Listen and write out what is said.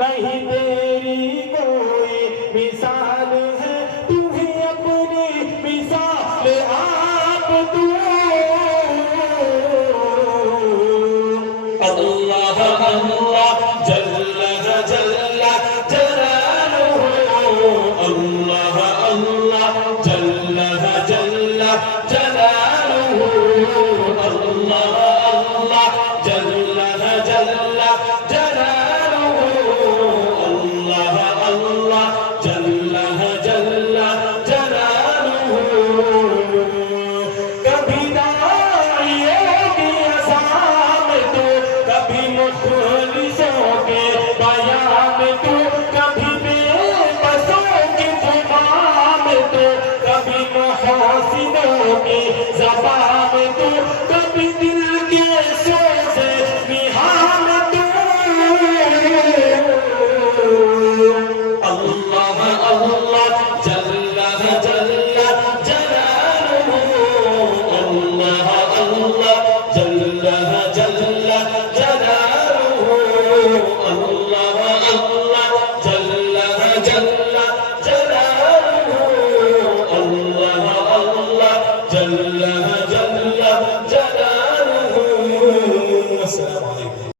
नहीं तेरी कोई मिसाल है, तू ही अपनी मिसाल आप तू। अल्लाह अल्लाह जल्ला जल्ला जलालुहु, अल्लाह अल्लाह जल्ला जल्ला जलालुहु, अल्लाह अल्लाह जल्ला जल्ला